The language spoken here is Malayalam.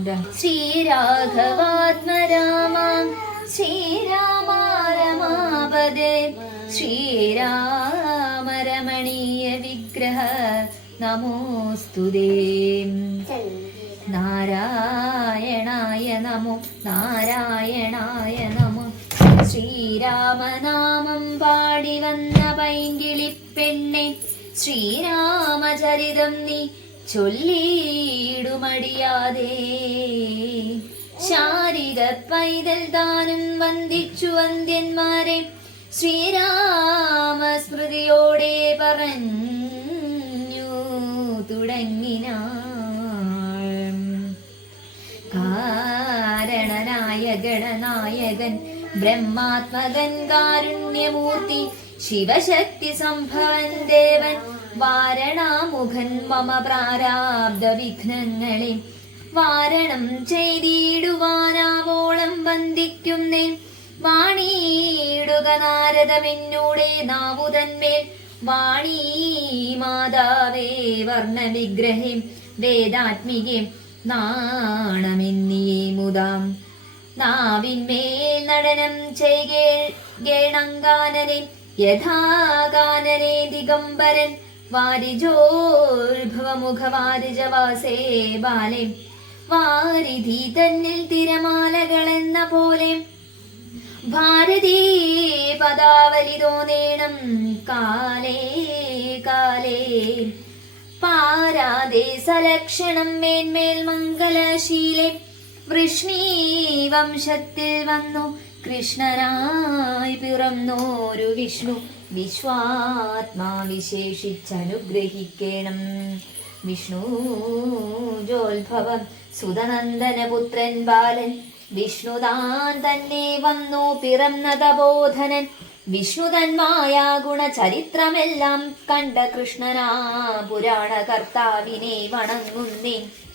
രമതാം ശ്രീരാഘവാത്മ രാമ ശ്രീരാമ രമാപദേ ശ്രീരാമ രമണീയ വിഗ്രഹ നമോസ്തു നാരായണായ നമോ നാരായണായ നമോ. ശ്രീരാമനാമം പാടി വന്ന പൈങ്കിളിപ്പെണ്ണെ. ശ്രീരാമചരിതം നീ ചൊല്ലിയിടുമടിയാതെ. ശാരിക പൈതൽ താനും വന്ദിച്ചു വന്ദ്യന്മാരെ ശ്രീരാമ സ്മൃതിയോടെ പറഞ്ഞു തുടങ്ങിനാൾ. കാരണനായ ഗണനായകൻ ബ്രഹ്മാത്മകൻ കാരുണ്യമൂർത്തി ശിവശക്തി സംഭവൻ ദേവൻ വാരണാമുഖൻ മമ പ്രാരാബ്ദ വിഘ്നങ്ങളെ വാരണം ചെയ്തിടുവാനാവോളം വന്ദിക്കുന്നേൻ വാണിയിടുക നാരദമെന്നൂടെ നാവുതന്മേൽ. വാണീ മാതാവേ വർണവിഗ്രഹേ വേദാത്മികേ നാണമെന്നിയേ മുതാം. നാവിന്മേൽ നടനം ചെയ്യേ ചെയ്കേണങ്കാനനെ യഥാഗാനനെ ദിഗംബരൻ. വാരിജോത്ഭവമുഖവാരിജവാസേ ബാലെ വാരിധി തന്നിൽ തിരമാലകളെന്ന പോലെ ഭാരതീ പദാവലി തോന്നേണം. കാലേ കാലേ പാരാതെ സലക്ഷണം മേന്മേൽ മംഗലശീലെ വൃഷ്ണീ വംശത്തിൽ വന്നു കൃഷ്ണനായി പിറന്നോരു വിഷ്ണു വിശ്വാത്മാ വിശേഷിച്ചനുഗ്രഹിക്കണം വിഷ്ണു ജോത്ഭവം സുതനന്ദനപുത്രൻ ബാലൻ വിഷ്ണുതാൻ തന്നെ വന്നു പിറന്നതബോധനൻ. വിഷ്ണുതന്മായ ഗുണചരിത്രമെല്ലാം കണ്ട കൃഷ്ണനാ പുരാണ കർത്താവിനെ വണങ്ങുന്നേൻ.